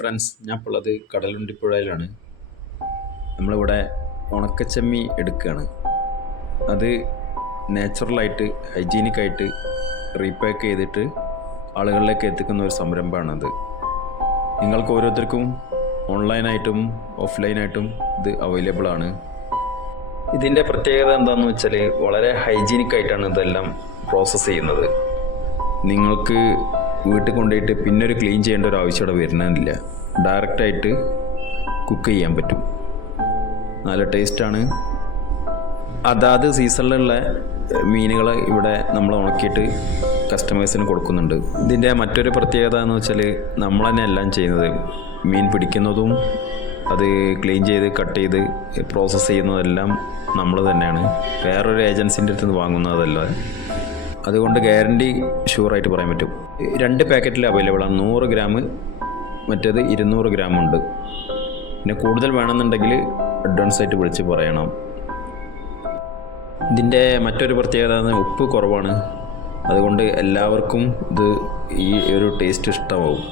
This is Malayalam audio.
ഫ്രണ്ട്സ്, ഞാൻ ഇപ്പോൾ ഉള്ളത് കടലുണ്ടിപ്പുഴയിലാണ്. നമ്മളിവിടെ ഉണക്കച്ചമ്മി എടുക്കുകയാണ്. അത് നാച്ചുറലായിട്ട് ഹൈജീനിക്കായിട്ട് റീപാക്ക് ചെയ്തിട്ട് ആളുകളിലേക്ക് എത്തിക്കുന്ന ഒരു സംരംഭമാണത്. നിങ്ങൾക്ക് ഓരോരുത്തർക്കും ഓൺലൈനായിട്ടും ഓഫ്ലൈനായിട്ടും ഇത് അവൈലബിൾ ആണ്. ഇതിൻ്റെ പ്രത്യേകത എന്താണെന്ന് വെച്ചാൽ വളരെ ഹൈജീനിക്കായിട്ടാണ് ഇതെല്ലാം പ്രോസസ്സ് ചെയ്യുന്നത്. നിങ്ങൾക്ക് വീട്ടിൽ കൊണ്ടുപോയിട്ട് പിന്നൊരു ക്ലീൻ ചെയ്യേണ്ട ഒരു ആവശ്യം ഇവിടെ വരുന്നില്ല. ഡയറക്റ്റായിട്ട് കുക്ക് ചെയ്യാൻ പറ്റും. നല്ല ടേസ്റ്റാണ്. അതാത് സീസണിലുള്ള മീനുകൾ ഇവിടെ നമ്മൾ ഉണക്കിയിട്ട് കസ്റ്റമേഴ്സിന് കൊടുക്കുന്നുണ്ട്. ഇതിൻ്റെ മറ്റൊരു പ്രത്യേകത എന്ന് വെച്ചാൽ നമ്മൾ തന്നെ എല്ലാം ചെയ്യുന്നത്. മീൻ പിടിക്കുന്നതും അത് ക്ലീൻ ചെയ്ത് കട്ട് ചെയ്ത് പ്രോസസ്സ് ചെയ്യുന്നതെല്ലാം നമ്മൾ തന്നെയാണ്. വേറൊരു ഏജൻസിൻ്റെ അടുത്ത് നിന്ന് വാങ്ങുന്നതല്ല. അതുകൊണ്ട് ഗ്യാരണ്ടി ഷുവറായിട്ട് പറയാൻ പറ്റും. 2 പാക്കറ്റിൽ അവൈലബിളാണ്. 100 ഗ്രാം, മറ്റേത് 200 ഗ്രാം ഉണ്ട്. പിന്നെ കൂടുതൽ വേണമെന്നുണ്ടെങ്കിൽ അഡ്വാൻസ് ആയിട്ട് വിളിച്ച് പറയണം. ഇതിൻ്റെ മറ്റൊരു പ്രത്യേകത ഉപ്പ് കുറവാണ്. അതുകൊണ്ട് എല്ലാവർക്കും ഇത് ഈ ഒരു ടേസ്റ്റ് ഇഷ്ടമാവും.